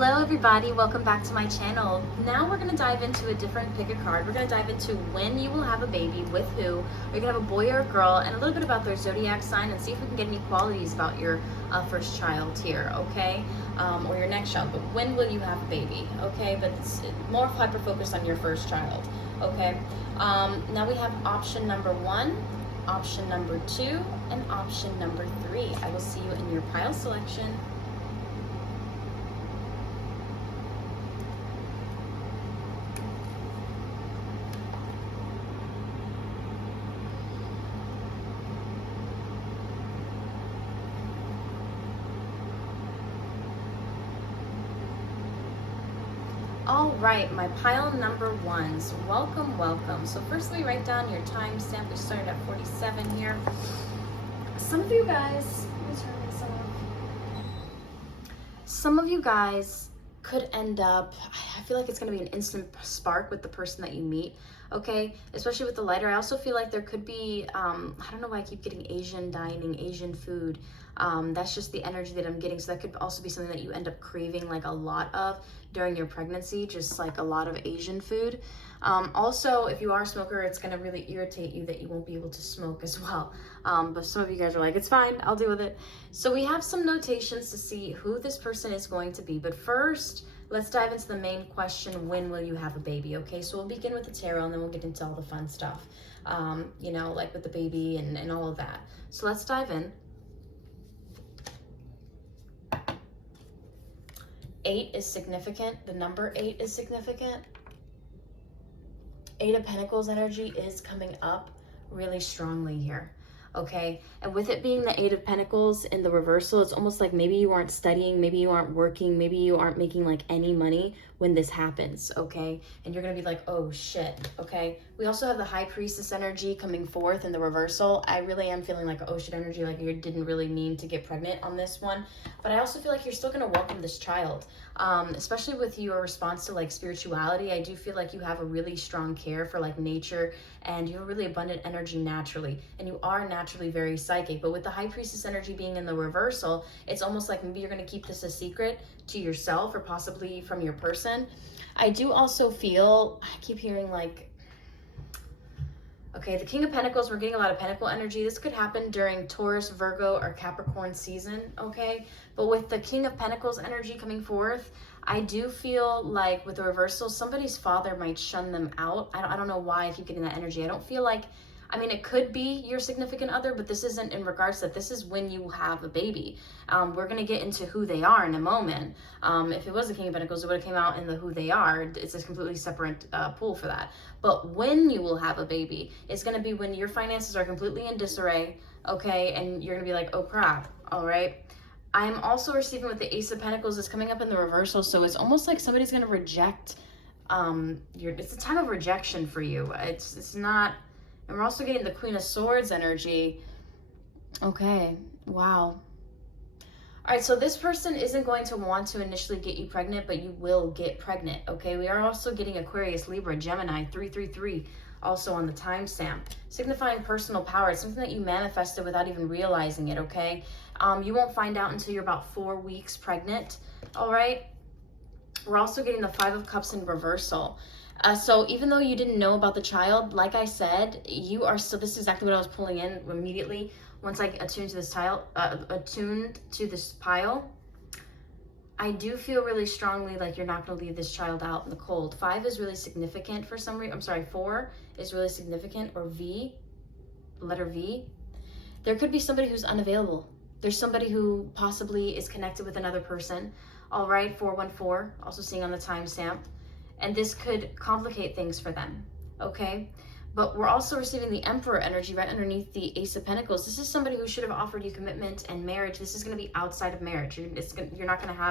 Hello everybody, welcome back to my channel. Now we're going to dive into a different pick a card. We're going to dive into when you will have a baby, with who, are you going to have a boy or a girl, and a little bit about their zodiac sign, and see if we can get any qualities about your first child here, okay? Or your next child, but when will you have a baby, okay? But it's more hyper focused on your first child, okay? Now we have option number 1, option number 2, and option number 3. I will see you in your pile selection. All right, my pile number 1s, welcome, welcome. So firstly, write down your timestamp. We started at 47 here. Some of you guys, some of you guys could end up, I feel like it's gonna be an instant spark with the person that you meet, okay? Especially with the lighter. I also feel like there could be, I don't know why I keep getting Asian dining, Asian food. That's just the energy that I'm getting. So that could also be something that you end up craving like a lot of during your pregnancy, just like a lot of Asian food. Also, if you are a smoker, it's gonna really irritate you that you won't be able to smoke as well. But some of you guys are like, it's fine, I'll deal with it. So we have some notations to see who this person is going to be. But first, let's dive into the main question, when will you have a baby, okay? So we'll begin with the tarot and then we'll get into all the fun stuff, you know, like with the baby and all of that. So let's dive in. 8 is significant. The number 8 is significant. 8 of Pentacles energy is coming up really strongly here, okay? And with it being the 8 of Pentacles in the reversal, it's almost like maybe you aren't studying, maybe you aren't working, maybe you aren't making like any money when this happens, okay? And you're gonna be like, oh shit, okay? We also have the High Priestess energy coming forth in the reversal. I really am feeling like oh shit energy, like you didn't really mean to get pregnant on this one. But I also feel like you're still gonna welcome this child, especially with your response to like spirituality. I do feel like you have a really strong care for like nature, and you have really abundant energy naturally, and you are naturally very psychic. But with the High Priestess energy being in the reversal, it's almost like maybe you're going to keep this a secret to yourself or possibly from your person. I do also feel, I keep hearing like, okay, the King of Pentacles, we're getting a lot of Pentacle energy. This could happen during Taurus, Virgo, or Capricorn season, okay? But with the King of Pentacles energy coming forth, I do feel like with the reversal, somebody's father might shun them out. I don't know why I keep getting that energy. I don't feel like, I mean, it could be your significant other, but this isn't in regards to that. This is when you have a baby. We're going to get into who they are in a moment. If it was the King of Pentacles, it would have came out in the who they are. It's a completely separate pool for that. But when you will have a baby, it's going to be when your finances are completely in disarray, okay? And you're going to be like, oh crap, all right? I'm also receiving with the Ace of Pentacles is coming up in the reversal. So it's almost like somebody's going to reject it's a time of rejection for you. It's not. And we're also getting the Queen of Swords energy. Okay, wow. All right, so this person isn't going to want to initially get you pregnant, but you will get pregnant, okay? We are also getting Aquarius, Libra, Gemini, 333, also on the timestamp, signifying personal power. It's something that you manifested without even realizing it, okay? You won't find out until you're about 4 weeks pregnant, all right? We're also getting the 5 of Cups in reversal. So even though you didn't know about the child, like I said, you are still, this is exactly what I was pulling in immediately once I attuned to this pile. I do feel really strongly like you're not going to leave this child out in the cold. 5 is really significant for some reason. I'm sorry, 4 is really significant, or V, letter V. There could be somebody who's unavailable. There's somebody who possibly is connected with another person. All right, 414, also seeing on the timestamp. And this could complicate things for them, okay? But we're also receiving the Emperor energy right underneath the Ace of Pentacles. This is somebody who should have offered you commitment and marriage. This is going to be outside of marriage. You're not going to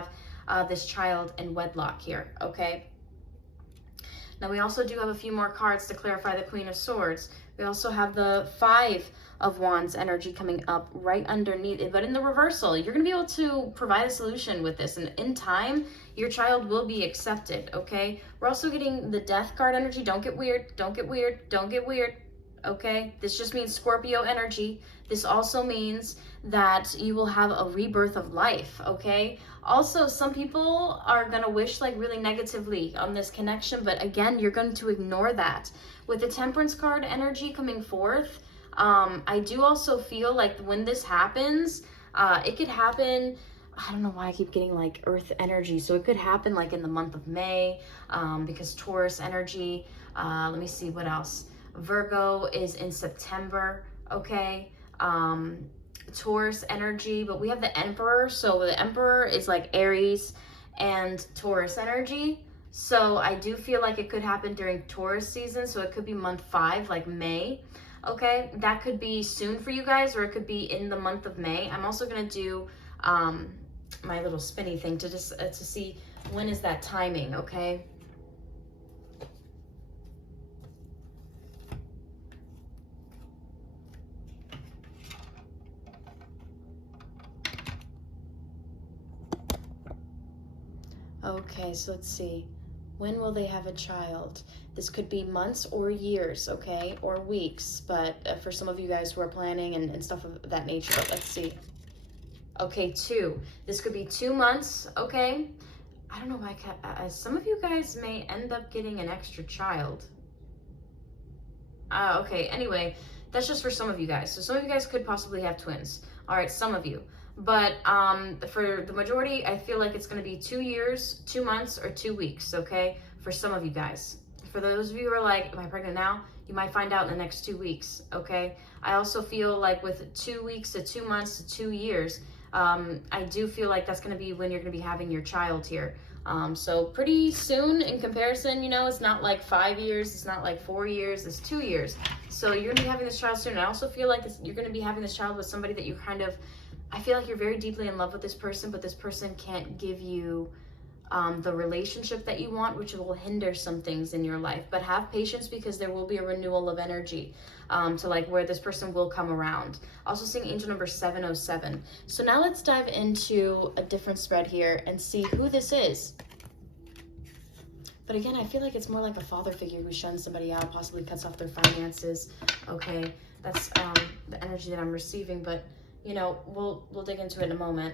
have this child in wedlock here, okay? Now, we also do have a few more cards to clarify the Queen of Swords. We also have the 5 of Wands energy coming up right underneath it, but in the reversal, you're going to be able to provide a solution with this, and in time, your child will be accepted, okay? We're also getting the Death card energy. Don't get weird, don't get weird, don't get weird, okay? This just means Scorpio energy. This also means that you will have a rebirth of life, okay? Also, some people are going to wish like really negatively on this connection, but again, you're going to ignore that. With the Temperance card energy coming forth, I do also feel like when this happens, it could happen, I don't know why I keep getting like earth energy. So it could happen like in the month of May, because Taurus energy, let me see what else. Virgo is in September, okay? Taurus energy, but we have the Emperor. So the Emperor is like Aries and Taurus energy. So I do feel like it could happen during Taurus season. So it could be month 5, like May. Okay, that could be soon for you guys, or it could be in the month of May. I'm also gonna do my little spinny thing to just to see when is that timing, okay? Okay, so let's see. When will they have a child? This could be months or years, okay? Or weeks, but for some of you guys who are planning and stuff of that nature, but let's see. Okay, 2. This could be 2 months, okay? I don't know why some of you guys may end up getting an extra child. Okay, anyway, that's just for some of you guys. So some of you guys could possibly have twins. All right, some of you. But for the majority, I feel like it's going to be 2 years, 2 months, or 2 weeks, okay? For some of you guys. For those of you who are like, am I pregnant now? You might find out in the next 2 weeks, okay? I also feel like with 2 weeks to 2 months to 2 years, I do feel like that's going to be when you're going to be having your child here. So pretty soon in comparison, you know, it's not like 5 years, it's not like 4 years, it's 2 years. So you're going to be having this child soon. I also feel like you're going to be having this child with somebody that you kind of, I feel like you're very deeply in love with this person, but this person can't give you the relationship that you want, which will hinder some things in your life. But have patience, because there will be a renewal of energy to like where this person will come around. Also seeing angel number 707. So now let's dive into a different spread here and see who this is. But again, I feel like it's more like a father figure who shuns somebody out, possibly cuts off their finances. Okay, that's the energy that I'm receiving, but you know, we'll dig into it in a moment.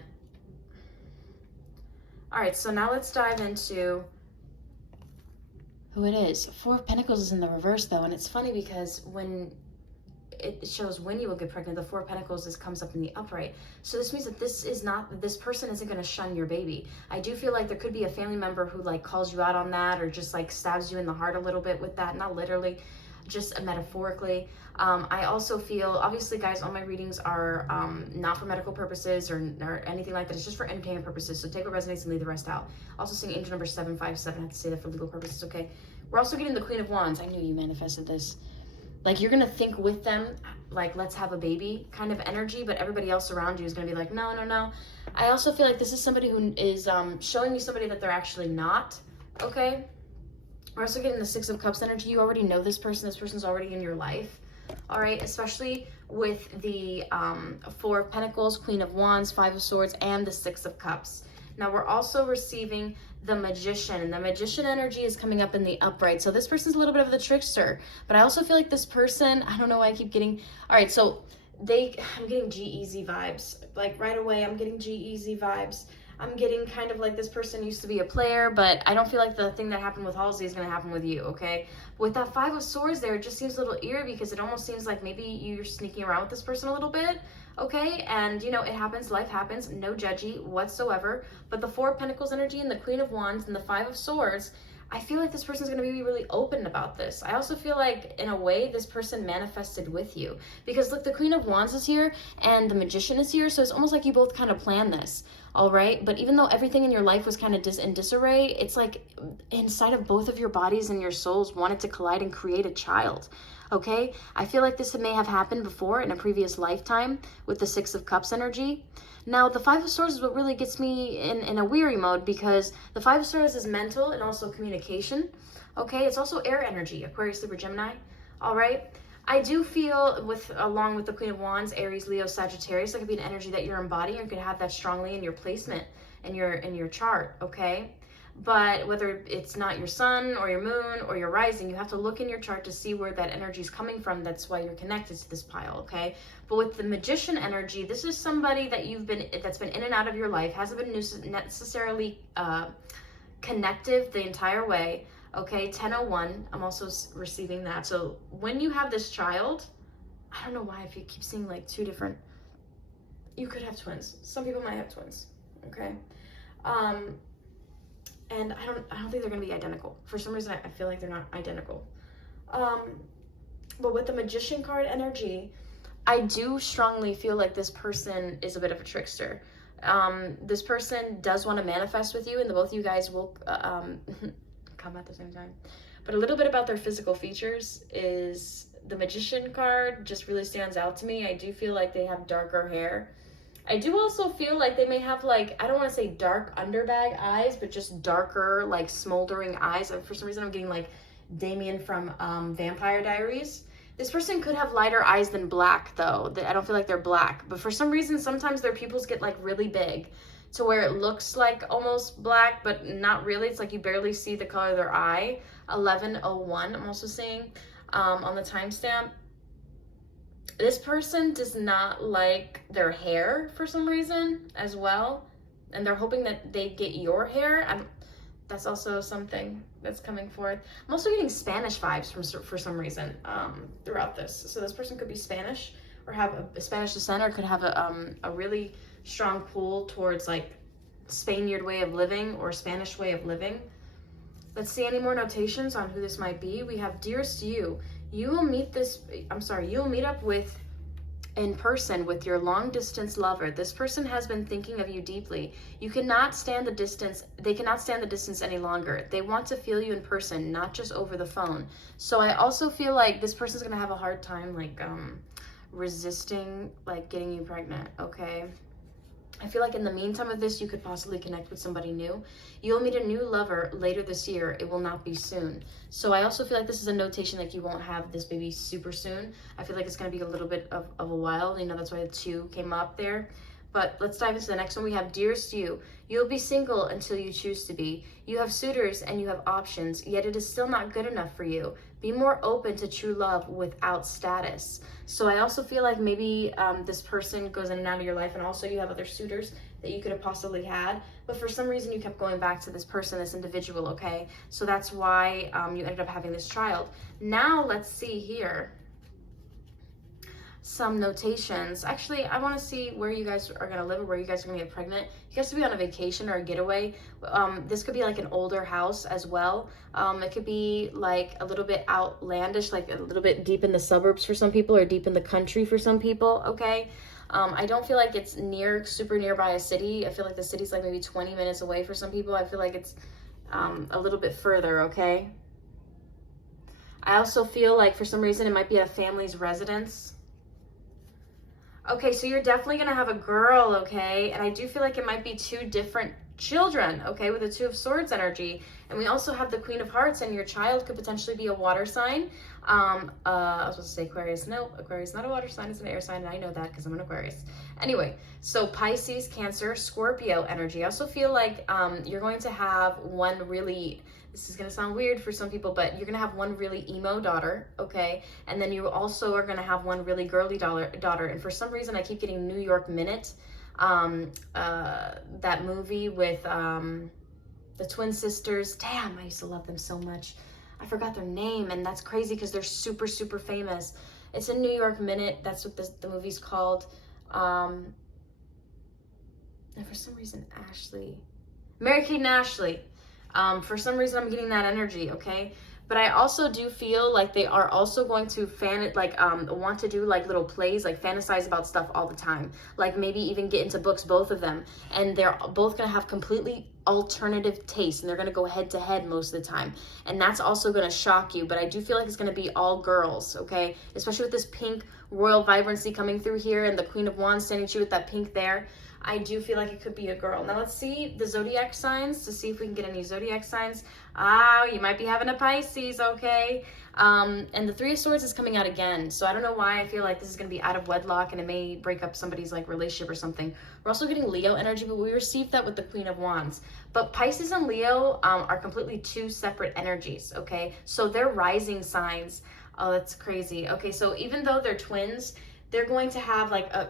All right, so now let's dive into who it is. 4 of Pentacles is in the reverse though, and it's funny because when it shows when you will get pregnant, the 4 of Pentacles comes up in the upright. So this means that this person isn't going to shun your baby. I do feel like there could be a family member who like calls you out on that, or just like stabs you in the heart a little bit with that, not literally, just metaphorically. I also feel, obviously guys, all my readings are not for medical purposes or anything like that. It's just for entertainment purposes. So take what resonates and leave the rest out. Also seeing angel number 757. I have to say that for legal purposes, okay? We're also getting the Queen of Wands. I knew you manifested this. Like, you're gonna think with them, like, let's have a baby kind of energy, but everybody else around you is gonna be like, no, no, no. I also feel like this is somebody who is showing you somebody that they're actually not, okay? We're also getting the 6 of Cups energy. You already know this person. This person's already in your life, all right? Especially with the 4 of Pentacles, Queen of Wands, 5 of Swords, and the 6 of Cups. Now, we're also receiving the Magician, and the Magician energy is coming up in the upright. So this person's a little bit of the trickster, but I also feel like this person, I don't know why I keep getting, all right, so I'm getting G-Eazy vibes. Like right away, I'm getting G-Eazy vibes. I'm getting kind of like this person used to be a player, but I don't feel like the thing that happened with Halsey is going to happen with you, okay? With that 5 of Swords there, it just seems a little eerie because it almost seems like maybe you're sneaking around with this person a little bit, okay? And, you know, it happens, life happens, no judgy whatsoever. But the 4 of Pentacles energy and the Queen of Wands and the 5 of Swords, I feel like this person's going to be really open about this. I also feel like, in a way, this person manifested with you. Because, look, the Queen of Wands is here and the Magician is here, so it's almost like you both kind of planned this, all right? But even though everything in your life was kind of in disarray, it's like inside of both of your bodies and your souls wanted to collide and create a child, okay? I feel like this may have happened before in a previous lifetime with the 6 of Cups energy. Now, the 5 of Swords is what really gets me in a weary mode, because the 5 of Swords is mental and also communication, okay? It's also air energy, Aquarius, Libra, Gemini, all right? I do feel, along with the Queen of Wands, Aries, Leo, Sagittarius, that could be an energy that you're embodying, or you could have that strongly in your placement, in your chart, okay? But whether it's not your sun or your moon or your rising, you have to look in your chart to see where that energy is coming from. That's why you're connected to this pile, okay? But with the Magician energy, this is somebody that that's been in and out of your life, hasn't been necessarily connective the entire way, okay? 1001, I'm also receiving that. So when you have this child, I don't know why if you keep seeing like two different, you could have twins. Some people might have twins, okay? And I don't think they're gonna be identical. For some reason, I feel like they're not identical. But with the Magician card energy, I do strongly feel like this person is a bit of a trickster. This person does want to manifest with you, and the both of you guys will come at the same time. But a little bit about their physical features is the Magician card just really stands out to me. I do feel like they have darker hair. I do also feel like they may have like, I don't want to say dark underbag eyes, but just darker, like smoldering eyes. And for some reason, I'm getting like Damien from Vampire Diaries. This person could have lighter eyes than black though. I don't feel like they're black, but for some reason, sometimes their pupils get like really big to where it looks like almost black, but not really. It's like you barely see the color of their eye. 1101, I'm also seeing on the timestamp. This person does not like their hair for some reason as well. And they're hoping that they get your hair. That's also something that's coming forth. I'm also getting Spanish vibes for some reason throughout this. So this person could be Spanish or have a Spanish descent, or could have a really strong pull towards like Spaniard way of living or Spanish way of living. Let's see any more notations on who this might be. We have, dearest you. You will meet up with in person with your long distance lover. This person has been thinking of you deeply. You cannot stand the distance. They cannot stand the distance any longer. They want to feel you in person, not just over the phone. So I also feel like this person's gonna have a hard time like resisting like getting you pregnant, okay? I feel like in the meantime of this, you could possibly connect with somebody new. You'll meet a new lover later this year. It will not be soon. So I also feel like this is a notation like you won't have this baby super soon. I feel like it's going to be a little bit of a while. You know, that's why the 2 came up there. But let's dive into the next one. We have, dearest you. You'll be single until you choose to be. You have suitors and you have options, yet it is still not good enough for you. Be more open to true love without status. So I also feel like maybe this person goes in and out of your life, and also you have other suitors that you could have possibly had, but for some reason you kept going back to this person, this individual, okay? So that's why you ended up having this child. Now let's see here. Some notations. Actually, I want to see where you guys are going to live or where you guys are going to get pregnant. You guys could be on a vacation or a getaway. This could be like an older house as well. It could be like a little bit outlandish, like a little bit deep in the suburbs for some people, or deep in the country for some people, okay? I don't feel like it's super nearby a city. I feel like the city's like maybe 20 minutes away for some people. I feel like it's a little bit further, okay? I also feel like for some reason it might be a family's residence. Okay, so you're definitely going to have a girl, okay? And I do feel like it might be 2 different children, okay, with the 2 of Swords energy. And we also have the Queen of Hearts, and your child could potentially be a water sign. I was supposed to say Aquarius. No, Aquarius is not a water sign, it's an air sign, and I know that because I'm an Aquarius. Anyway, so Pisces, Cancer, Scorpio energy. I also feel like you're going to have one really, this is going to sound weird for some people, but you're going to have one really emo daughter, okay? And then you also are going to have one really girly daughter. And for some reason, I keep getting New York Minute, that movie with the twin sisters. Damn, I used to love them so much. I forgot their name, and that's crazy because they're super, super famous. It's a New York Minute. That's what the movie's called. And for some reason, Mary-Kate and Ashley. For some reason, I'm getting that energy, okay? But I also do feel like they are also going to want to do like little plays, like fantasize about stuff all the time. Like maybe even get into books, both of them. And they're both going to have completely alternative tastes, and they're going to go head to head most of the time. And that's also going to shock you. But I do feel like it's going to be all girls, okay? Especially with this pink royal vibrancy coming through here, and the Queen of Wands standing to you with that pink there. I do feel like it could be a girl. Now let's see the zodiac signs to see if we can get any zodiac signs. You might be having a Pisces, okay? And the Three of Swords is coming out again. So I don't know why I feel like this is going to be out of wedlock and it may break up somebody's like relationship or something. We're also getting Leo energy, but we received that with the Queen of Wands. But Pisces and Leo are completely two separate energies, okay? So they're rising signs. Oh, that's crazy. Okay, so even though they're twins, they're going to have like I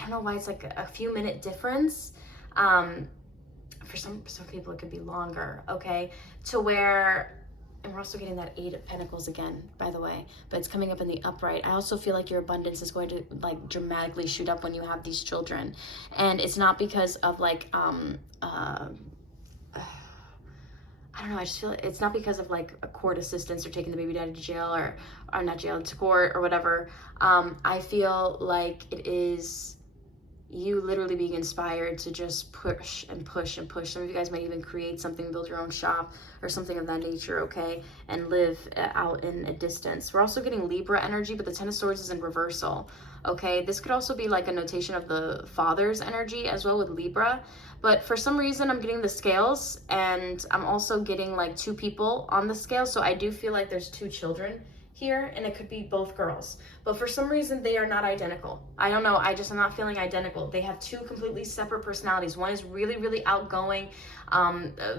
don't know why it's like a few minute difference. For some people it could be longer, okay? To where, and we're also getting that Eight of Pentacles again, by the way, but it's coming up in the upright. I also feel like your abundance is going to like dramatically shoot up when you have these children. And it's not because of like, I don't know, I just feel it's not because of like a court assistance or taking the baby daddy to jail or not jail, to court or whatever. I feel like it is you literally being inspired to just push and push and push. Some of you guys might even create something, build your own shop or something of that nature, okay? And live out in a distance. We're also getting Libra energy, but the Ten of Swords is in reversal, okay? This could also be like a notation of the father's energy as well with Libra. But for some reason, I'm getting the scales and I'm also getting like two people on the scale. So I do feel like there's two children here and it could be both girls. But for some reason, they are not identical. I don't know. I'm not feeling identical. They have two completely separate personalities. One is really, really outgoing,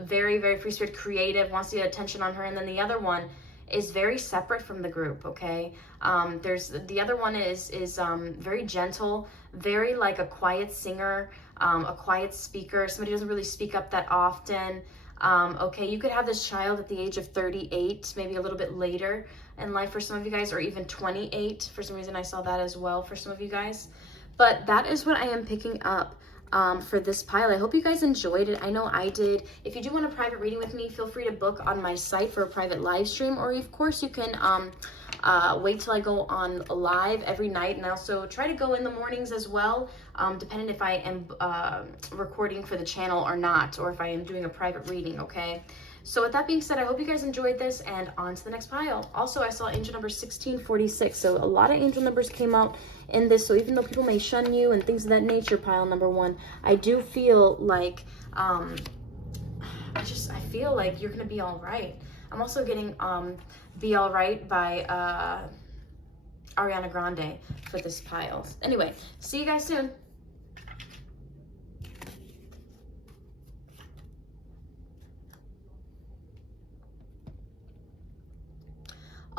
very, very free spirit, creative, wants to get attention on her. And then the other one is very separate from the group, okay? There's the other one is very gentle, very like a quiet singer, a quiet speaker, somebody who doesn't really speak up that often. Okay, you could have this child at the age of 38, maybe a little bit later in life for some of you guys, or even 28. For some reason, I saw that as well for some of you guys. But that is what I am picking up for this pile. I hope you guys enjoyed it. I know I did. If you do want a private reading with me, feel free to book on my site for a private live stream, or of course you can wait till I go on live every night, and I also try to go in the mornings as well, depending if I am recording for the channel or not, or if I am doing a private reading, okay? So with that being said, I hope you guys enjoyed this, and on to the next pile. Also, I saw angel number 1646, so a lot of angel numbers came out in this, so even though people may shun you and things of that nature, pile number one, I do feel like, I feel like you're gonna be all right. I'm also getting Be All Right by Ariana Grande for this pile. Anyway, see you guys soon.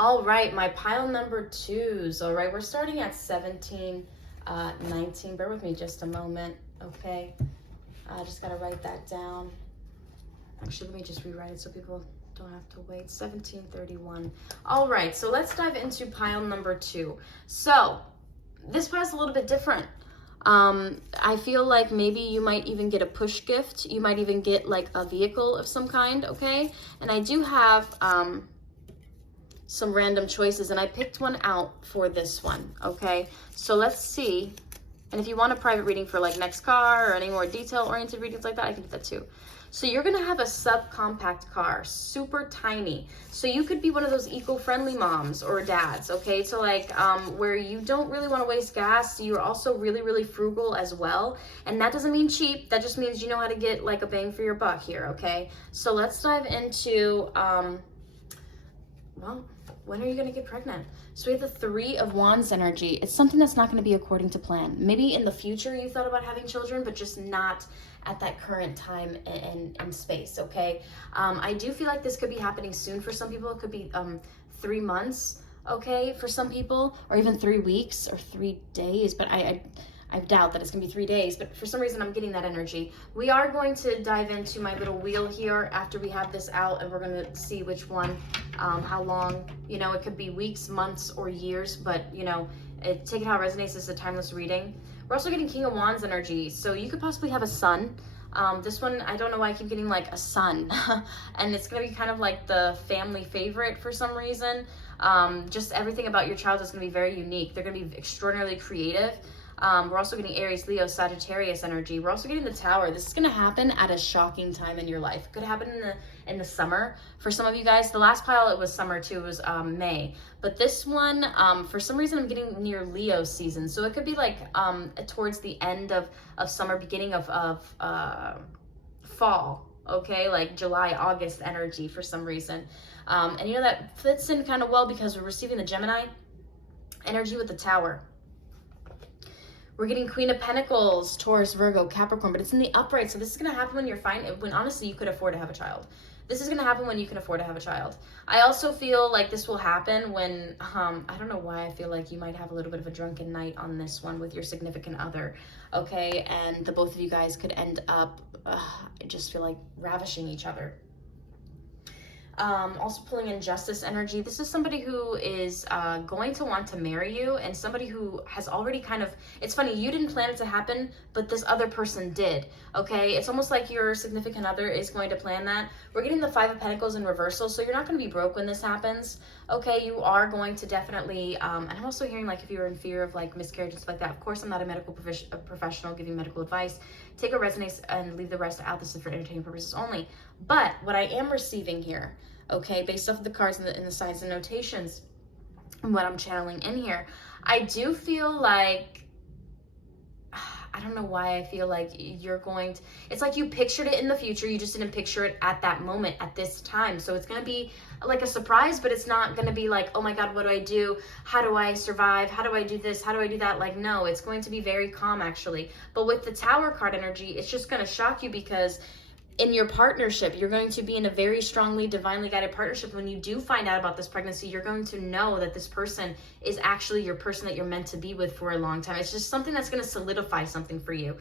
All right, my pile number twos. All right, we're starting at 17, 19. Bear with me just a moment, okay? I just gotta write that down. Actually, let me just rewrite it so people don't have to wait. 1731. All right, so let's dive into pile number two. So this pile's a little bit different. I feel like maybe you might even get a push gift. You might even get like a vehicle of some kind, okay? And I do have some random choices, and I picked one out for this one, okay? So let's see. And if you want a private reading for like next car or any more detail-oriented readings like that, I can do that too. So you're gonna have a subcompact car, super tiny. So you could be one of those eco-friendly moms or dads, okay? So like where you don't really wanna waste gas, you're also really, really frugal as well. And that doesn't mean cheap, that just means you know how to get like a bang for your buck here, okay? So let's dive into, well, when are you gonna get pregnant? So we have the Three of Wands energy. It's something that's not gonna be according to plan. Maybe in the future you thought about having children, but just not at that current time and space, okay? I do feel like this could be happening soon for some people. It could be 3 months, okay, for some people, or even 3 weeks or 3 days, but I doubt that it's gonna be 3 days, but for some reason I'm getting that energy. We are going to dive into my little wheel here after we have this out, and we're gonna see which one, how long, you know, it could be weeks, months, or years, but you know, take it how it resonates. It's a timeless reading. We're also getting King of Wands energy, so you could possibly have a son. This one, I don't know why I keep getting like a son, and it's gonna be kind of like the family favorite for some reason. Just everything about your child is gonna be very unique. They're gonna be extraordinarily creative. We're also getting Aries, Leo, Sagittarius energy. We're also getting the Tower. This is going to happen at a shocking time in your life. It could happen in the summer for some of you guys. The last pile, it was summer too. It was May. But this one, for some reason, I'm getting near Leo season. So it could be like towards the end of summer, beginning of fall. Okay, like July, August energy for some reason. And you know, that fits in kind of well because we're receiving the Gemini energy with the Tower. We're getting Queen of Pentacles, Taurus, Virgo, Capricorn, but it's in the upright. So this is going to happen when you're fine, when honestly you could afford to have a child. This is going to happen when you can afford to have a child. I also feel like this will happen when, I don't know why I feel like you might have a little bit of a drunken night on this one with your significant other, okay? And the both of you guys could end up, I just feel like ravishing each other. Also pulling in Justice energy. This is somebody who is going to want to marry you, and somebody who has already kind of, it's funny, you didn't plan it to happen, but this other person did, okay? It's almost like your significant other is going to plan that. We're getting the Five of Pentacles in reversal, so you're not going to be broke when this happens, okay? You are going to definitely, and I'm also hearing like if you're in fear of like miscarriage and stuff like that, of course I'm not a medical professional giving medical advice. Take what resonates and leave the rest out. This is for entertainment purposes only. But what I am receiving here, okay, based off of the cards and the signs and notations, and what I'm channeling in here, I do feel like, I don't know why I feel like you're going to, it's like you pictured it in the future, you just didn't picture it at that moment, at this time. So it's going to be like a surprise, but it's not going to be like, oh my God, what do I do? How do I survive? How do I do this? How do I do that? Like, no, it's going to be very calm actually. But with the Tower card energy, it's just going to shock you because in your partnership, you're going to be in a very strongly divinely guided partnership. When you do find out about this pregnancy, you're going to know that this person is actually your person that you're meant to be with for a long time. It's just something that's going to solidify something for you.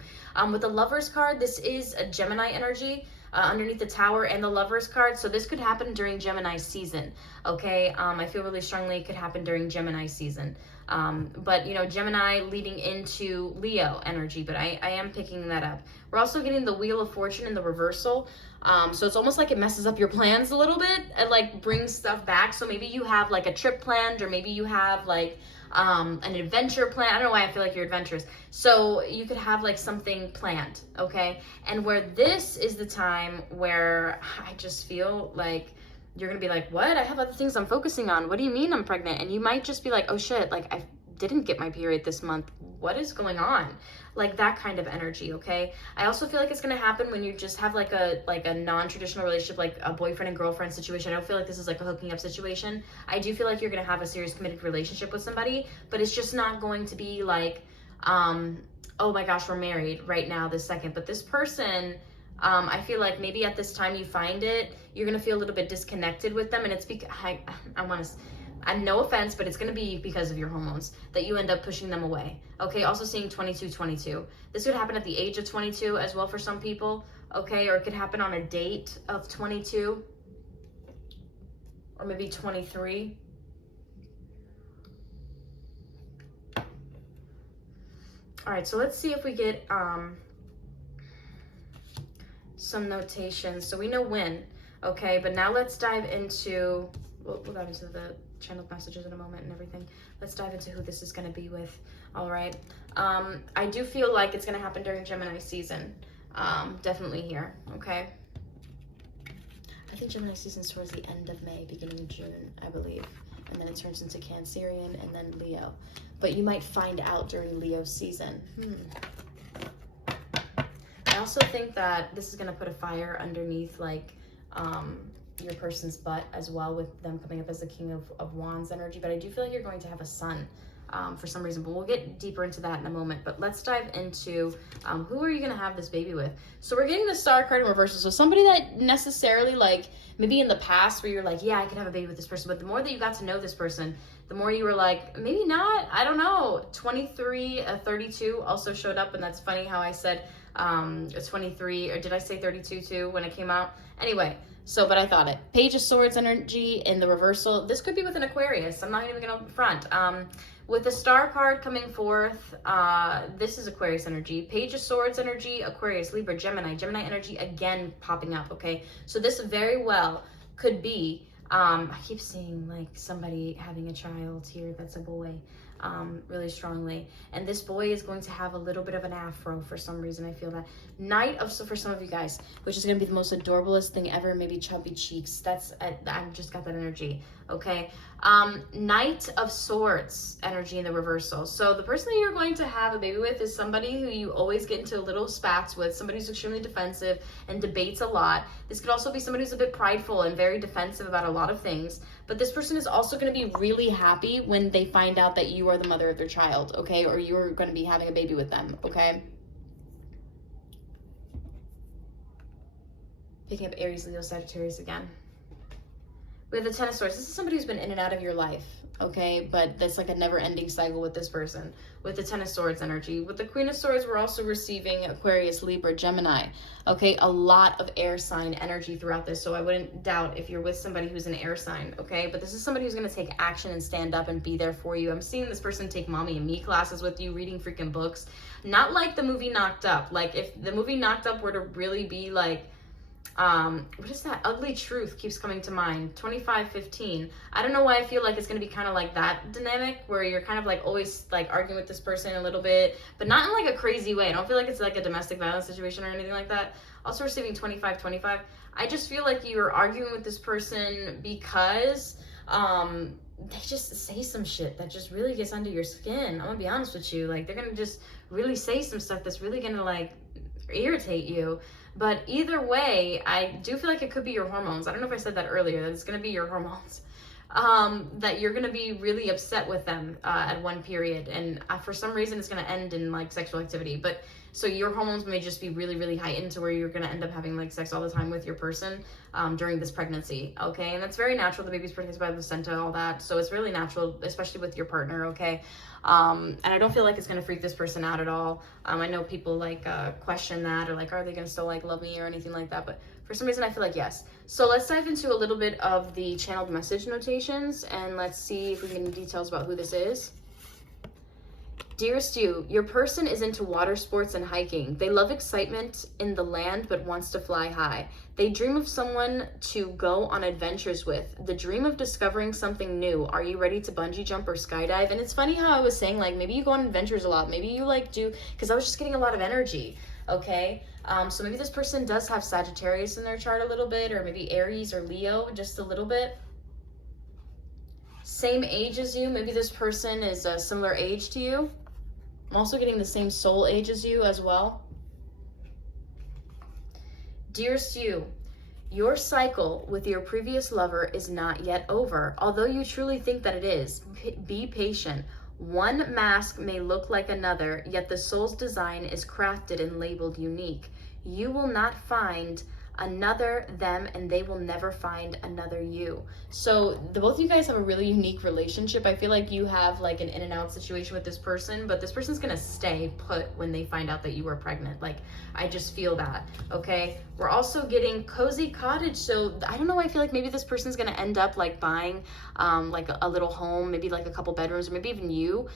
With the Lovers card, this is a Gemini energy underneath the Tower and the Lovers card. So this could happen during Gemini season. Okay. I feel really strongly it could happen during Gemini season. But you know, Gemini leading into Leo energy, but I am picking that up. We're also getting the Wheel of Fortune in the reversal. So it's almost like it messes up your plans a little bit and like brings stuff back. So maybe you have like a trip planned, or maybe you have like an adventure plan. I don't know why I feel like you're adventurous. So you could have like something planned, okay? And where this is the time where I just feel like you're gonna be like, what? I have other things I'm focusing on. What do you mean I'm pregnant? And you might just be like, oh shit, like I didn't get my period this month. What is going on? Like that kind of energy, okay? I also feel like it's gonna happen when you just have like a non-traditional relationship, like a boyfriend and girlfriend situation. I don't feel like this is like a hooking up situation. I do feel like you're gonna have a serious committed relationship with somebody, but it's just not going to be like, oh my gosh, we're married right now this second. But this person, I feel like maybe at this time you find it, you're gonna feel a little bit disconnected with them, and it's because I want to. And no offense, but it's going to be because of your hormones that you end up pushing them away. Okay, also seeing 22. This could happen at the age of 22 as well for some people, okay? Or it could happen on a date of 22 or maybe 23. All right, so let's see if we get some notations. So we know when, okay? But now let's dive into, we'll dive into the channeled messages in a moment and everything. Let's dive into who this is going to be with. All right. I do feel like it's going to happen during Gemini season. Definitely here. Okay. I think Gemini season's towards the end of May, beginning of June, I believe. And then it turns into Cancerian and then Leo. But you might find out during Leo season. I also think that this is going to put a fire underneath like your person's butt as well, with them coming up as the King of Wands energy. But I do feel like you're going to have a son for some reason, but we'll get deeper into that in a moment. But let's dive into who are you going to have this baby with. So we're getting the Star card in reversal. So somebody that necessarily like maybe in the past where you're like, yeah, I could have a baby with this person, but the more that you got to know this person, the more you were like, maybe not, I don't know. 23, 32 also showed up, and that's funny how I said 23, or did I say 32 too when it came out? Anyway, so, but I thought it. Page of Swords energy in the reversal. This could be with an Aquarius. I'm not even going to front. With the Star card coming forth, this is Aquarius energy. Page of Swords energy, Aquarius, Libra, Gemini. Gemini energy again popping up, okay? So this very well could be, I keep seeing like somebody having a child here that's a boy. really strongly. And this boy is going to have a little bit of an afro for some reason. I feel that. Knight of, so for some of you guys, which is going to be the most adorablest thing ever, maybe chubby cheeks. I've just got that energy, okay? Knight of Swords energy in the reversal. So the person that you're going to have a baby with is somebody who you always get into little spats with, somebody who's extremely defensive and debates a lot. This could also be somebody who's a bit prideful and very defensive about a lot of things. But this person is also going to be really happy when they find out that you are the mother of their child, okay? Or you're going to be having a baby with them, okay? Picking up Aries, Leo, Sagittarius again. We have the Ten of Swords. This is somebody who's been in and out of your life, okay? But that's like a never-ending cycle with this person. With the Ten of Swords energy. With the Queen of Swords, we're also receiving Aquarius, Libra, Gemini, okay? A lot of air sign energy throughout this, so I wouldn't doubt if you're with somebody who's an air sign, okay? But this is somebody who's going to take action and stand up and be there for you. I'm seeing this person take mommy and me classes with you, reading freaking books. Not like the movie Knocked Up. Like, if the movie Knocked Up were to really be like, what is that? Ugly Truth keeps coming to mind. 2515. I don't know why I feel like it's going to be kind of like that dynamic where you're kind of like always like arguing with this person a little bit, but not in like a crazy way. I don't feel like it's like a domestic violence situation or anything like that. Also receiving 2525. I just feel like you're arguing with this person because they just say some shit that just really gets under your skin. I'm gonna be honest with you. Like, they're gonna just really say some stuff that's really gonna like irritate you. But either way, I do feel like it could be your hormones. I don't know if I said that earlier, that it's going to be your hormones. That you're going to be really upset with them at one period. And for some reason, it's going to end in like sexual activity. But so your hormones may just be really, really heightened to where you're going to end up having like sex all the time with your person during this pregnancy. Okay. And that's very natural. The baby's protected by the placenta, all that. So it's really natural, especially with your partner. Okay. And I don't feel like it's going to freak this person out at all. I know people like question that or like, are they going to still like love me or anything like that? But for some reason, I feel like yes. So let's dive into a little bit of the channeled message notations and let's see if we can get details about who this is. Dearest you, your person is into water sports and hiking. They love excitement in the land but wants to fly high. They dream of someone to go on adventures with. The dream of discovering something new. Are you ready to bungee jump or skydive? And it's funny how I was saying like maybe you go on adventures a lot. Maybe you like do, because I was just getting a lot of energy, okay? So maybe this person does have Sagittarius in their chart a little bit, or maybe Aries or Leo just a little bit. Same age as you. Maybe this person is a similar age to you. I'm also getting the same soul age as you as well. Dearest you, your cycle with your previous lover is not yet over, although you truly think that it is. Be patient. One mask may look like another, yet the soul's design is crafted and labeled unique. You will not find another them and they will never find another you. So the both of you guys have a really unique relationship. I feel like you have like an in and out situation with this person, but this person's gonna stay put when they find out that you are pregnant. Like, I just feel that, okay? We're also getting cozy cottage. So I don't know, I feel like maybe this person's gonna end up like buying like a little home, maybe like a couple bedrooms, or maybe even you.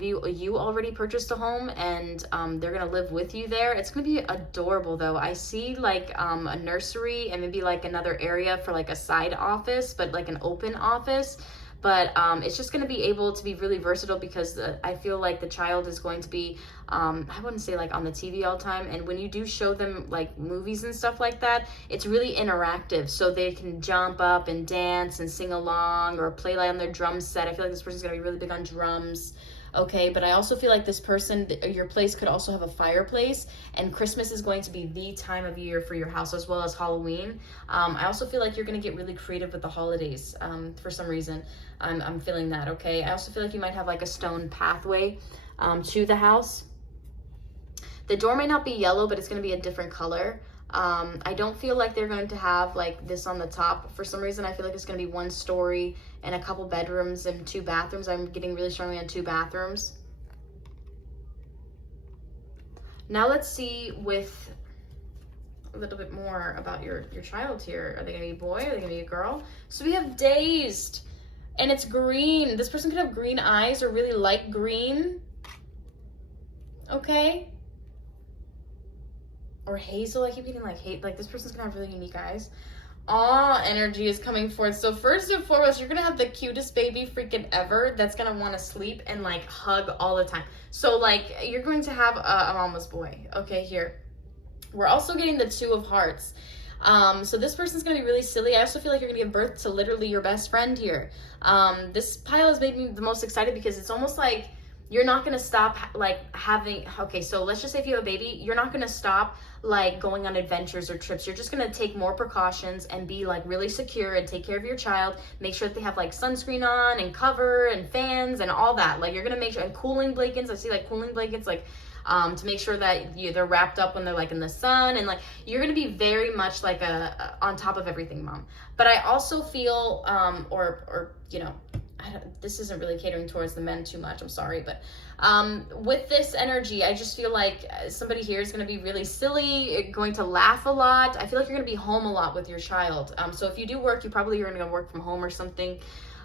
You already purchased a home and they're gonna live with you there. It's gonna be adorable though. I see like a nursery and maybe like another area for like a side office, but like an open office. But it's just going to be able to be really versatile because I feel like the child is going to be, I wouldn't say like on the TV all the time. And when you do show them like movies and stuff like that, it's really interactive. So they can jump up and dance and sing along or play like on their drum set. I feel like this person's going to be really big on drums. Okay, but I also feel like this person, your place could also have a fireplace, and Christmas is going to be the time of year for your house as well as Halloween. I also feel like you're going to get really creative with the holidays for some reason. I'm feeling that, okay? I also feel like you might have like a stone pathway to the house. The door may not be yellow, but it's going to be a different color. I don't feel like they're going to have like this on the top. For some reason, I feel like it's going to be one story and a couple bedrooms and 2 bathrooms. I'm getting really strongly on 2 bathrooms. Now let's see with a little bit more about your child here. Are they going to be a boy? Are they going to be a girl? So we have Dazed, and it's green. This person could have green eyes or really light green. Okay. Or hazel. I keep getting like this person's gonna have really unique eyes. awe energy is coming forth. So first and foremost, you're gonna have the cutest baby freaking ever that's gonna want to sleep and like hug all the time. So like you're going to have a mama's boy. Okay, here we're also getting the 2 of hearts. So this person's gonna be really silly. I also feel like you're gonna give birth to literally your best friend here. This pile has made me the most excited because it's almost like you're not gonna stop like having, okay, so let's just say if you have a baby, you're not gonna stop like going on adventures or trips. You're just gonna take more precautions and be like really secure and take care of your child. Make sure that they have like sunscreen on and cover and fans and all that. Like you're gonna make sure, and cooling blankets. I see like cooling blankets, like to make sure that they're wrapped up when they're like in the sun, and like you're gonna be very much like a on top of everything mom. But I also feel or you know, this isn't really catering towards the men too much, I'm sorry, but with this energy, I just feel like somebody here is going to be really silly, going to laugh a lot. I feel like you're going to be home a lot with your child. So if you do work, you probably are going to work from home or something.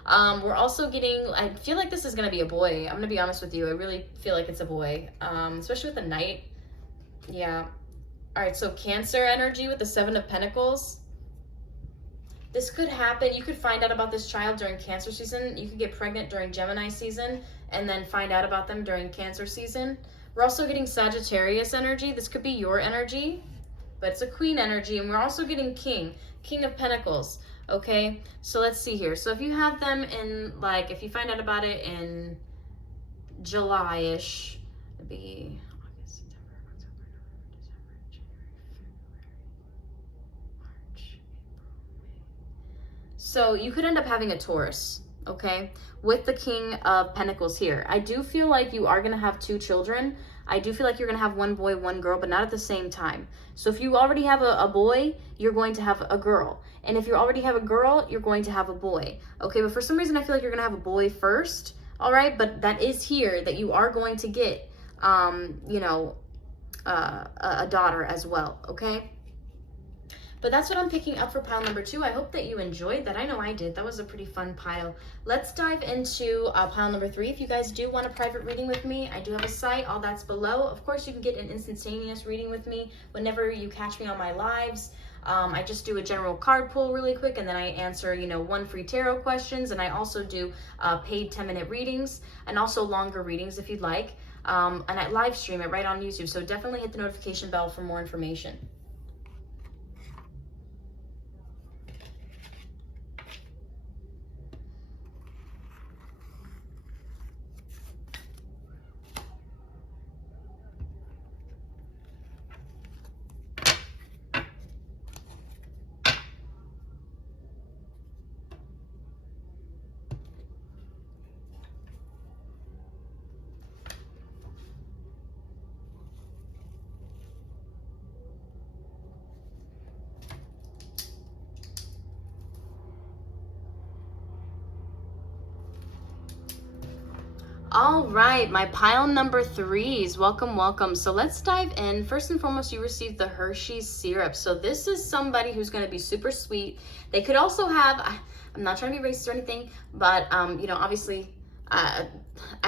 We're also getting, I feel like this is going to be a boy. I'm going to be honest with you. I really feel like it's a boy, especially with the Knight. Yeah. All right, so Cancer energy with the 7 of Pentacles. This could happen. You could find out about this child during Cancer season. You could get pregnant during Gemini season and then find out about them during Cancer season. We're also getting Sagittarius energy. This could be your energy, but it's a Queen energy. And we're also getting King of Pentacles. Okay, so let's see here. So if you have them in, like, if you find out about it in July-ish, it'd be August, September, October, November, December, January, February, March, April, May. So you could end up having a Taurus, okay, with the King of Pentacles here. I do feel like you are going to have 2 children. I do feel like you're going to have 1 boy, 1 girl, but not at the same time. So if you already have a boy, you're going to have a girl. And if you already have a girl, you're going to have a boy. Okay, but for some reason, I feel like you're going to have a boy first. All right, but that is here that you are going to get, you know, a daughter as well, okay? But that's what I'm picking up for pile number 2. I hope that you enjoyed that. I know I did. That was a pretty fun pile. Let's dive into pile number 3. If you guys do want a private reading with me, I do have a site. All that's below. Of course, you can get an instantaneous reading with me whenever you catch me on my lives. I just do a general card pull really quick, and then I answer, you know, 1 free tarot questions. And I also do paid 10-minute readings and also longer readings if you'd like. And I live stream it right on YouTube. So definitely hit the notification bell for more information. All right, my pile number 3s. Welcome, welcome. So let's dive in. First and foremost, you received the Hershey's syrup. So this is somebody who's going to be super sweet. They could also have, I'm not trying to be racist or anything, but you know, obviously, I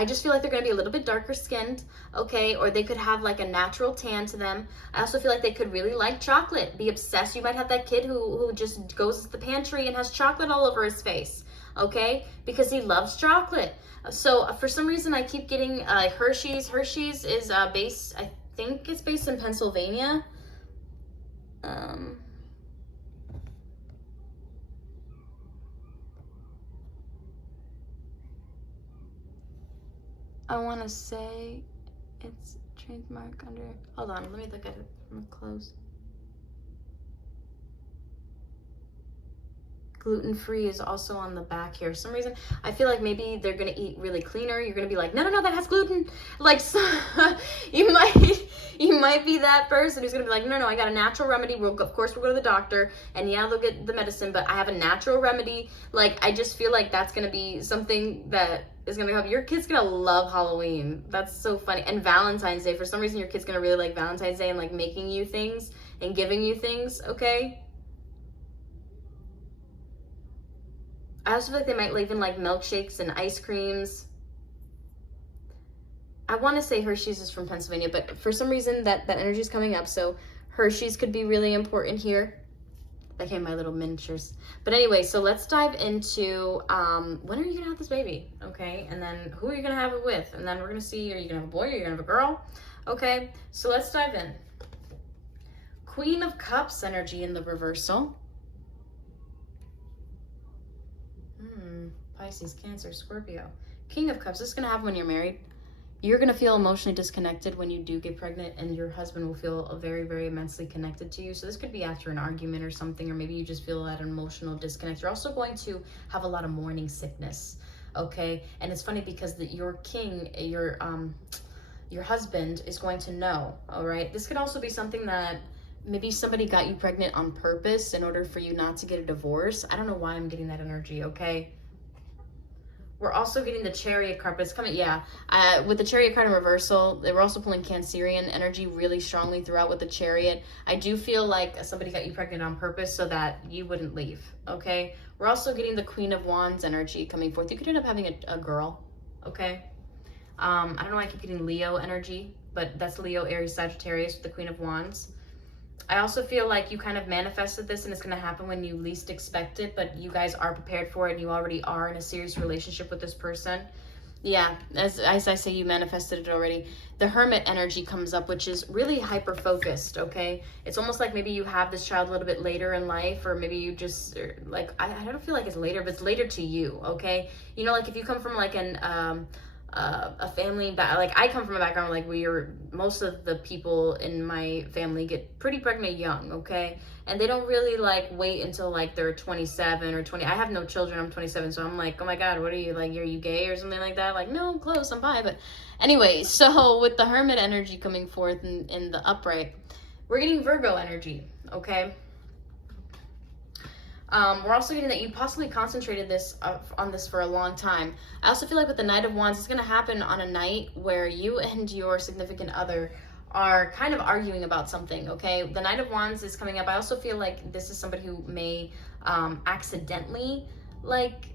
just feel like they're going to be a little bit darker skinned, okay? Or they could have like a natural tan to them. I also feel like they could really like chocolate, be obsessed. You might have that kid who just goes to the pantry and has chocolate all over his face, okay? Because he loves chocolate. So for some reason, I keep getting Hershey's. Hershey's is based, I think it's based in Pennsylvania. I want to say it's trademark under, hold on, let me look at it from close. Gluten-free is also on the back here. For some reason, I feel like maybe they're gonna eat really cleaner. You're gonna be like, no, that has gluten. Like, so, you might be that person who's gonna be like, no, I got a natural remedy. Of course, we'll go to the doctor, and yeah, they'll get the medicine, but I have a natural remedy. Like, I just feel like that's gonna be something that is gonna help. Your kid's gonna love Halloween. That's so funny. And Valentine's Day. For some reason, your kid's gonna really like Valentine's Day and like making you things and giving you things, okay? I also feel like they might leave in like milkshakes and ice creams. I want to say Hershey's is from Pennsylvania, but for some reason that energy is coming up. So Hershey's could be really important here. That came in my little miniatures. But anyway, so let's dive into when are you gonna have this baby? Okay, and then who are you gonna have it with? And then we're gonna see, are you gonna have a boy or are you gonna have a girl? Okay, so let's dive in. Queen of Cups energy in the reversal. Pisces, Cancer, Scorpio. King of Cups, this is gonna happen when you're married. You're going to feel emotionally disconnected when you do get pregnant, and your husband will feel very, very immensely connected to you. So this could be after an argument or something, or maybe you just feel that emotional disconnect. You're also going to have a lot of morning sickness, okay? And it's funny because your king, your husband is going to know, all right? This could also be something that maybe somebody got you pregnant on purpose in order for you not to get a divorce. I don't know why I'm getting that energy, okay? We're also getting the Chariot card, but it's coming, yeah. With the Chariot card in reversal, they were also pulling Cancerian energy really strongly throughout with the Chariot. I do feel like somebody got you pregnant on purpose so that you wouldn't leave, okay? We're also getting the Queen of Wands energy coming forth. You could end up having a girl, okay? I don't know why I keep getting Leo energy, but that's Leo, Aries, Sagittarius with the Queen of Wands. I also feel like you kind of manifested this and it's going to happen when you least expect it, but you guys are prepared for it and you already are in a serious relationship with this person. Yeah, as I say, you manifested it already. The Hermit energy comes up, which is really hyper-focused, okay? It's almost like maybe you have this child a little bit later in life, or maybe you just, like, I don't feel like it's later, but it's later to you, okay? You know, like if you come from like a family like I come from a background like most of the people in my family get pretty pregnant young, okay? And they don't really like wait until like they're 27 or 20. I have no children, I'm 27, so I'm like, oh my god, what are you, like, are you gay or something like that? Like, no, close, I'm bi. But anyway, so with the Hermit energy coming forth in the upright, we're getting Virgo energy, okay? We're also getting that you possibly concentrated on this for a long time. I also feel like with the Knight of Wands, it's going to happen on a night where you and your significant other are kind of arguing about something, okay? The Knight of Wands is coming up. I also feel like this is somebody who may accidentally, like,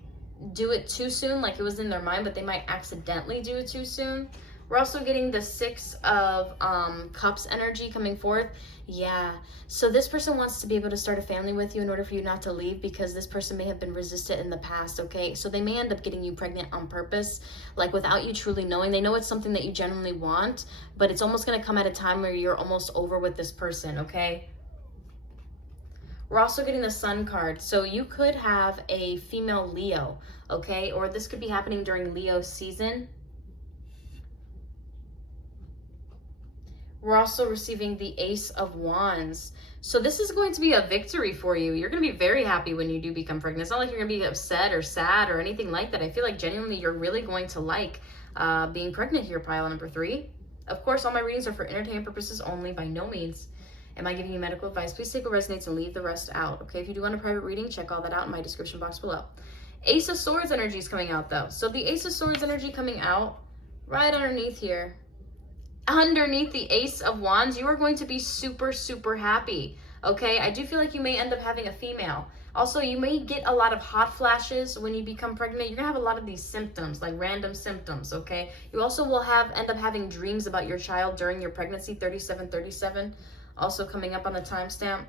do it too soon. Like, it was in their mind, but they might accidentally do it too soon. We're also getting the Six of Cups energy coming forth. Yeah, so this person wants to be able to start a family with you in order for you not to leave, because this person may have been resistant in the past, okay? So they may end up getting you pregnant on purpose, like without you truly knowing. They know it's something that you genuinely want, but it's almost going to come at a time where you're almost over with this person, okay? We're also getting the Sun card. So you could have a female Leo, okay? Or this could be happening during Leo season. We're also receiving the Ace of Wands. So this is going to be a victory for you. You're going to be very happy when you do become pregnant. It's not like you're going to be upset or sad or anything like that. I feel like genuinely you're really going to like being pregnant here, pile number 3. Of course, all my readings are for entertainment purposes only. By no means am I giving you medical advice. Please take what resonates and leave the rest out. Okay, if you do want a private reading, check all that out in my description box below. Ace of Swords energy is coming out though. So the Ace of Swords energy coming out right underneath here. Underneath the Ace of Wands, you are going to be super, super happy, okay? I do feel like you may end up having a female. Also, you may get a lot of hot flashes when you become pregnant. You're gonna have a lot of these symptoms, like random symptoms, okay? You also will end up having dreams about your child during your pregnancy. 3737, also coming up on the timestamp.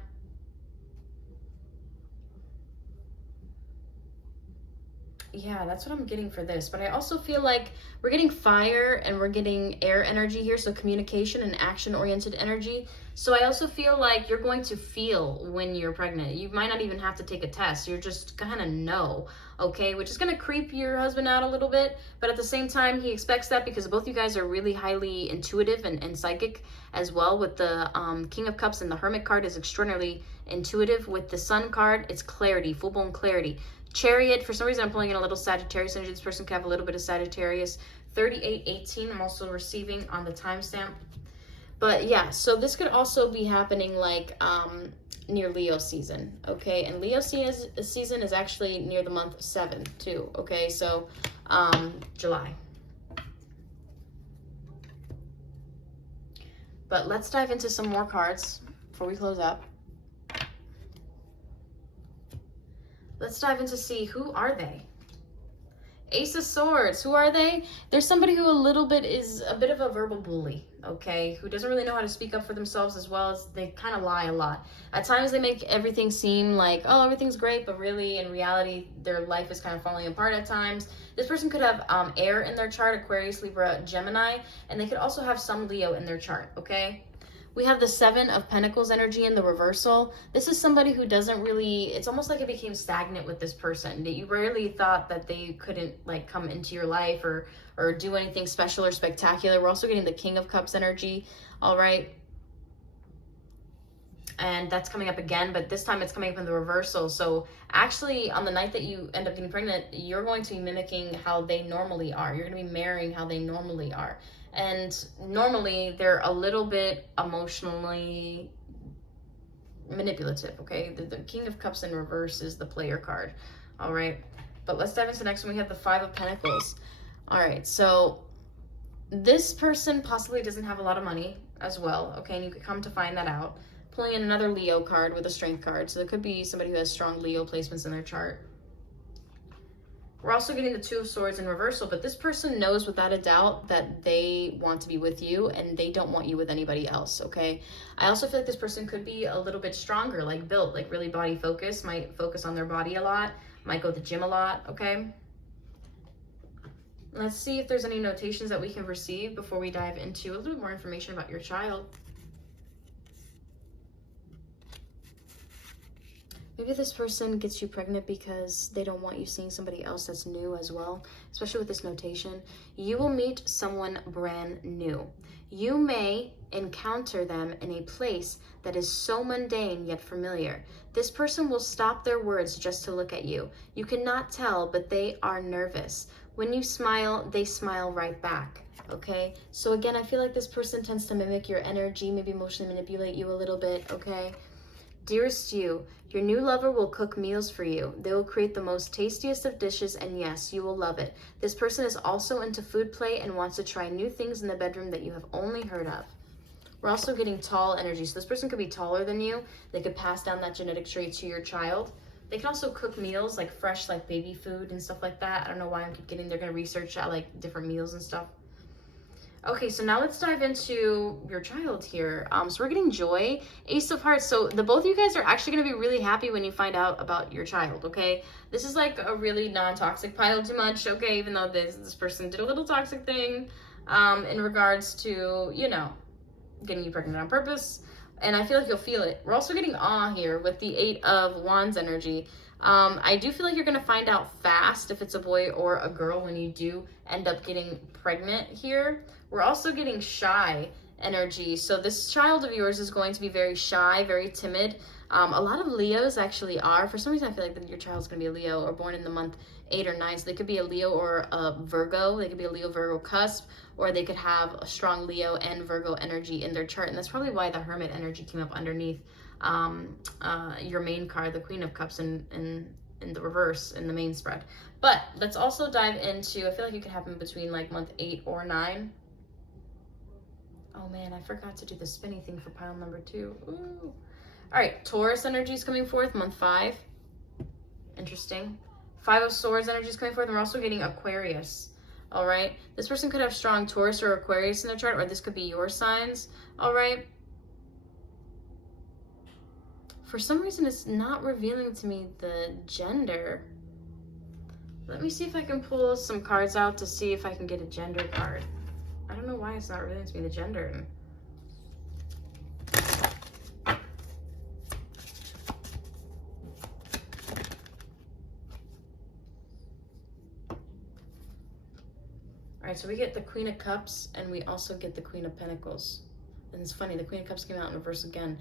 Yeah, that's what I'm getting for this. But I also feel like we're getting fire and we're getting air energy here. So communication and action-oriented energy. So I also feel like you're going to feel when you're pregnant. You might not even have to take a test. You're just kind of know, okay? Which is going to creep your husband out a little bit. But at the same time, he expects that because both you guys are really highly intuitive and psychic as well. With the King of Cups and the Hermit card is extraordinarily intuitive. With the Sun card, it's clarity, full-blown clarity. Chariot, for some reason I'm pulling in a little Sagittarius energy. This person could have a little bit of Sagittarius. 3818, I'm also receiving on the timestamp. But yeah, so this could also be happening like near Leo season, okay? And Leo season is actually near the month of 7 too, okay? So July. But let's dive into some more cards before we close up. Let's dive in to see, who are they? Ace of Swords, who are they? They're somebody who is a bit of a verbal bully, okay? Who doesn't really know how to speak up for themselves, as well as they kind of lie a lot. At times they make everything seem like, oh, everything's great, but really in reality, their life is kind of falling apart at times. This person could have air in their chart, Aquarius, Libra, Gemini, and they could also have some Leo in their chart, okay? We have the Seven of Pentacles energy in the reversal. This is somebody who doesn't really, it's almost like it became stagnant with this person. That you rarely thought that they couldn't like come into your life or do anything special or spectacular. We're also getting the King of Cups energy, all right? And that's coming up again, but this time it's coming up in the reversal. So actually on the night that you end up getting pregnant, you're going to be mimicking how they normally are. You're going to be marrying how they normally are. And normally they're a little bit emotionally manipulative, okay? The King of Cups in reverse is the player card, all right? But let's dive into the next one. We have the Five of Pentacles. All right, so this person possibly doesn't have a lot of money as well, okay? And you could come to find that out. Pulling in another Leo card with a Strength card. So there could be somebody who has strong Leo placements in their chart. We're also getting the Two of Swords in reversal, but this person knows without a doubt that they want to be with you and they don't want you with anybody else, okay? I also feel like this person could be a little bit stronger, like built, like really body focused, might focus on their body a lot, might go to the gym a lot, okay? Let's see if there's any notations that we can receive before we dive into a little bit more information about your child. Maybe this person gets you pregnant because they don't want you seeing somebody else that's new as well, especially with this notation. You will meet someone brand new. You may encounter them in a place that is so mundane yet familiar. This person will stop their words just to look at you. You cannot tell, but they are nervous. When you smile, they smile right back. Okay, so again, I feel like this person tends to mimic your energy, maybe emotionally manipulate you a little bit, okay? Dearest you, your new lover will cook meals for you. They will create the most tastiest of dishes, and yes, you will love it. This person is also into food play and wants to try new things in the bedroom that you have only heard of. We're also getting tall energy. So this person could be taller than you. They could pass down that genetic trait to your child. They can also cook meals like fresh, like baby food and stuff like that. I don't know why I'm keep getting, they're going to research like different meals and stuff. Okay, so now let's dive into your child here. So we're getting Joy, Ace of Hearts. So the both of you guys are actually going to be really happy when you find out about your child, okay? This is like a really non-toxic pile too much, okay? Even though this person did a little toxic thing in regards to, you know, getting you pregnant on purpose. And I feel like you'll feel it. We're also getting awe here with the Eight of Wands energy. I do feel like you're going to find out fast if it's a boy or a girl when you do end up getting pregnant here. We're also getting shy energy. So this child of yours is going to be very shy, very timid. A lot of Leos actually are. For some reason, I feel like your child's going to be a Leo or born in the month 8 or 9. So they could be a Leo or a Virgo. They could be a Leo-Virgo cusp, or they could have a strong Leo and Virgo energy in their chart. And that's probably why the Hermit energy came up underneath your main card, the Queen of Cups in the reverse in the main spread. But let's also dive into, I feel like it could happen between like month 8 or 9. Oh man, I forgot to do the spinny thing for pile number 2. Ooh. All right, Taurus energy is coming forth, month 5. Interesting. Five of Swords energy is coming forth, and we're also getting Aquarius. All right, this person could have strong Taurus or Aquarius in their chart, or this could be your signs. All right. For some reason, it's not revealing to me the gender. Let me see if I can pull some cards out to see if I can get a gender card. I don't know why it's not revealing to me the gender. All right, so we get the Queen of Cups and we also get the Queen of Pentacles. And it's funny, the Queen of Cups came out in reverse again.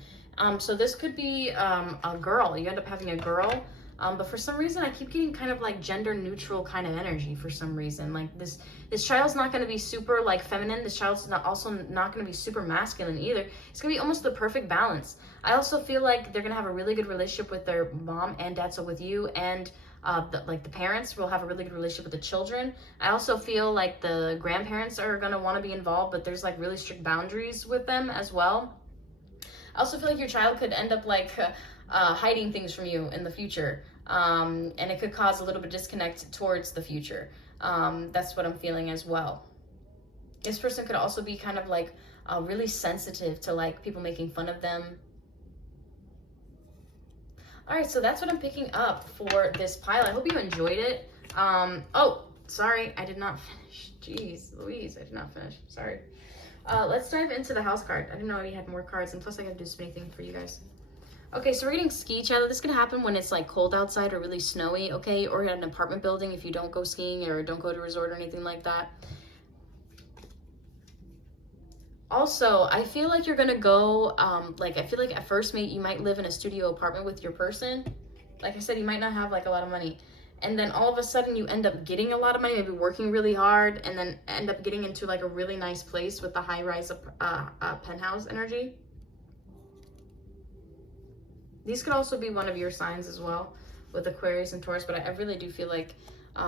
So this could be a girl. You end up having a girl. But for some reason, I keep getting kind of like gender neutral kind of energy for some reason. Like this child's not going to be super like feminine. This child's also not going to be super masculine either. It's going to be almost the perfect balance. I also feel like they're going to have a really good relationship with their mom and dad. So with you and the parents will have a really good relationship with the children. I also feel like the grandparents are going to want to be involved, but there's like really strict boundaries with them as well. I also feel like your child could end up like hiding things from you in the future. And it could cause a little bit of disconnect towards the future. That's what I'm feeling as well. This person could also be kind of like really sensitive to like people making fun of them. All right, so that's what I'm picking up for this pile. I hope you enjoyed it. Oh, sorry, I did not finish. Jeez Louise, I did not finish. Sorry. Let's dive into the house card. I didn't know we had more cards, and plus I gotta do so many things for you guys. Okay, so we're getting ski chatter. This can happen when it's like cold outside or really snowy, okay? Or at an apartment building if you don't go skiing or don't go to a resort or anything like that. Also, I feel like you're gonna go, I feel like at first you might live in a studio apartment with your person. Like I said, you might not have like a lot of money. And then all of a sudden you end up getting a lot of money, maybe working really hard, and then end up getting into like a really nice place with the high-rise penthouse energy. These could also be one of your signs as well with Aquarius and Taurus, but I really do feel like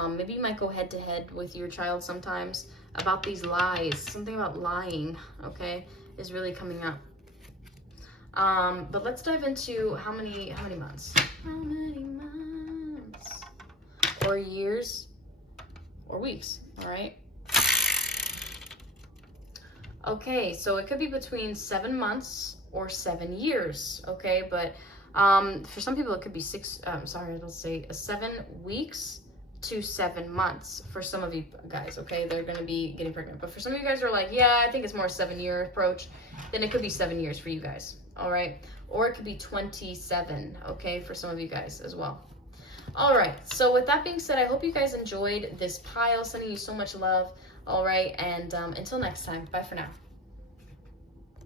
maybe you might go head-to-head with your child sometimes about these lies. Something about lying, okay, is really coming up. But let's dive into how many months? How many months? Or years? Or weeks, all right? Okay, so it could be between 7 months or 7 years, okay? But for some people, it could be 7 weeks to 7 months for some of you guys, okay? They're gonna be getting pregnant. But for some of you guys who are like, yeah, I think it's more a 7-year approach, then it could be 7 years for you guys, all right? Or it could be 27, okay, for some of you guys as well. All right, so with that being said, I hope you guys enjoyed this pile. Sending you so much love, all right? And until next time, bye for now.